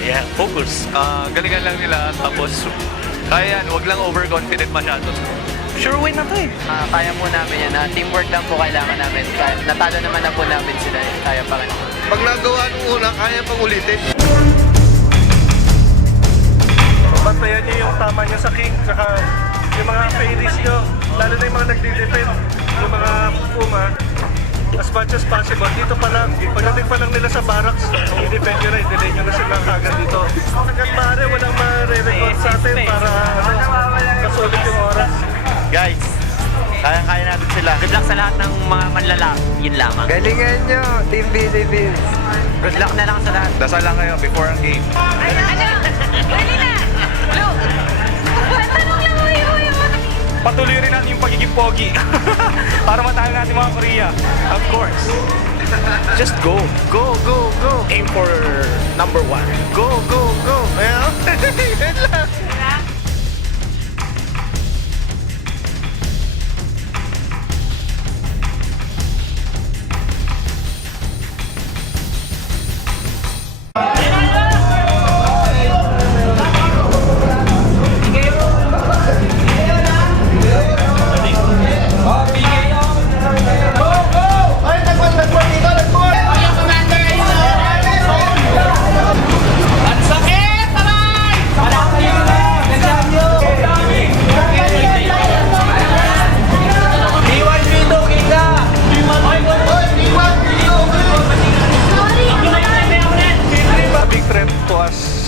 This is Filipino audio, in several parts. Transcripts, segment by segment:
Yeah, focus. Galingan lang nila, tapos kaya yan, wag lang overconfident masyado. Sure win na to eh. Kaya po namin yan. Teamwork lang po kailangan namin. Natalo naman na po namin sila. Kaya pa rin. Pag nagawa nung una, kaya pang ulitin. Bantayan niyo yung tama niya sa king, tsaka yung mga fairies niyo, lalo na yung mga nagdi-defend, yung mga Puma, as much as possible. Dito pa lang, pagdating pa lang nila sa barracks, i-defend nyo na, i-delay nyo na sila kagad dito. Hanggang maaari, walang ma-re-record sa atin para masulit yung oras. Guys, kaya natin sila. Good luck sa lahat ng mga manlalaki. Yun lamang. Galingan nyo, Team Philippines. Good luck na lang sa lahat. Dasal lang kayo before ang game. Patuloy rin natin yung pagiging pogi para matalo natin mga Korea. Of course. Just go. Go, go, go. Aim for number 1. Go, go, go. Ayan. Yan lang.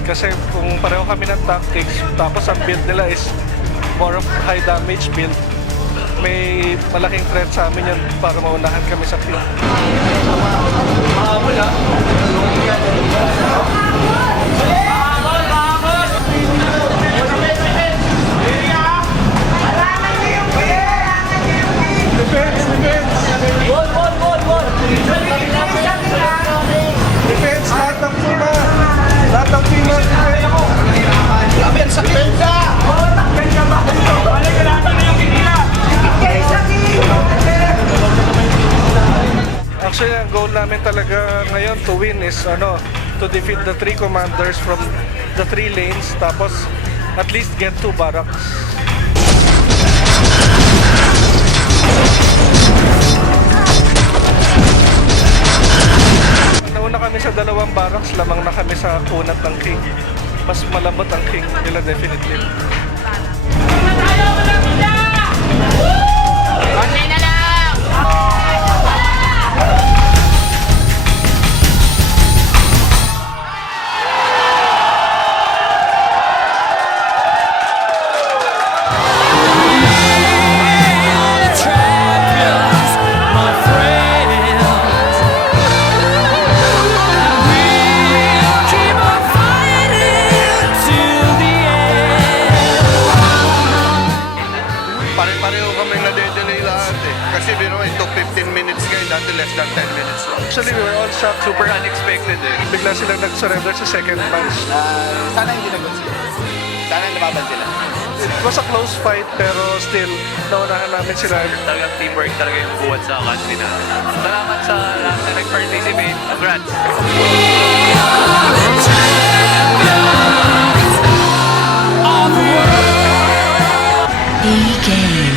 Kasi kung pareho kami ng tactics, tapos ang build nila is more of high damage build, may malaking threat sa amin yan para maunahan kami sa kill. Defense! Defense! Lahat ng Puma! Lahat ng Puma! Grabe ang sakit! Actually, ang goal namin talaga ngayon to win is to defeat the 3 commanders from the 3 lanes, tapos at least get 2 barracks. Nauna kami sa 2 barracks, lamang na kami sa kunat ng king. Mas malambot ang king nila definitely. Okay na lang! Pare-pareho kami na-delay lahat eh. Kasi it took 15 minutes ngayon, dati less than 10 minutes lang. Actually, we were all shocked. Super unexpected eh. Bigla sila nag-surrender sa second punch. Sana hindi nag-win sila. Sana lumaban sila. It was a close fight, pero still, naunahan namin sila. Talagang teamwork talaga yung buwan sa country na. Salamat sa lahat na nag-participate. Congrats! E-game.